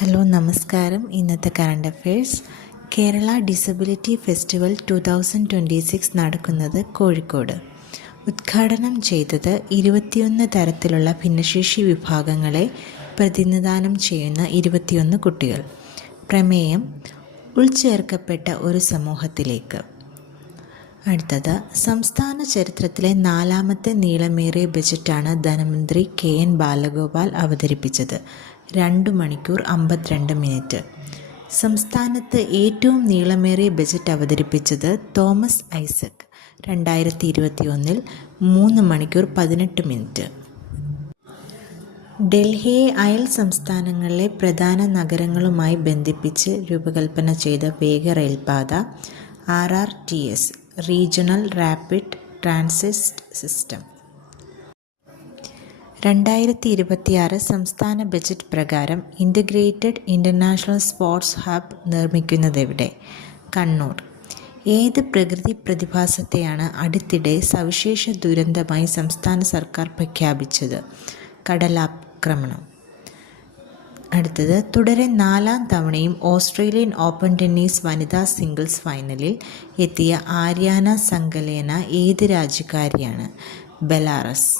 Hello നമസ്കാരം. ഇന്നത്തെ current affairs. Kerala disability festival 2026 നടക്കുന്നത് കോഴിക്കോട്. ഉദ്ഘാടനം ചെയ്തത് 21 തരത്തിലുള്ള ഭിന്നശേഷി വിഭാഗങ്ങളെ പ്രതിനിധാനം ചെയ്യുന്ന 21 കുട്ടികൾ. പ്രമേയം ഉൾച്ചേർക്കപ്പെട്ട ഒരു സമൂഹത്തിലേക്ക്. അടുത്തത്, സംസ്ഥാന ചരിത്രത്തിലെ 4ാമത്തെ നീളമേറിയ ബജറ്റാണ് ധനമന്ത്രി KN ബാലഗോപാൽ അവതരിപ്പിച്ചത്. 2 മണിക്കൂർ 52 മിനിറ്റ്. സംസ്ഥാനത്ത് ഏറ്റവും നീളമേറിയ ബജറ്റ് അവതരിപ്പിച്ചത് തോമസ് ഐസക് 2021 3 മണിക്കൂർ 18 മിനിറ്റ്. ഡൽഹിയെ അയൽ സംസ്ഥാനങ്ങളിലെ പ്രധാന നഗരങ്ങളുമായി ബന്ധിപ്പിച്ച് രൂപകൽപ്പന ചെയ്ത വേഗ റെയിൽപാത RRTS regional rapid transit system. 2026 സംസ്ഥാന ബജറ്റ് പ്രകാരം ഇൻ്റഗ്രേറ്റഡ് ഇൻ്റർനാഷണൽ സ്പോർട്സ് ഹബ് നിർമ്മിക്കുന്നതെവിടെ? കണ്ണൂർ. ഏത് പ്രകൃതി പ്രതിഭാസത്തെയാണ് അടുത്തിടെ സവിശേഷ ദുരന്തമായി സംസ്ഥാന സർക്കാർ പ്രഖ്യാപിച്ചത്? കടലാക്രമണം. അടുത്തത്, തുടരെ 4ാം തവണയും ഓസ്ട്രേലിയൻ ഓപ്പൺ ടെന്നീസ് വനിതാ സിംഗിൾസ് ഫൈനലിൽ എത്തിയ ആര്യാന സംഗലേന ഏത് രാജ്യക്കാരിയാണ്? ബെലാറസ്.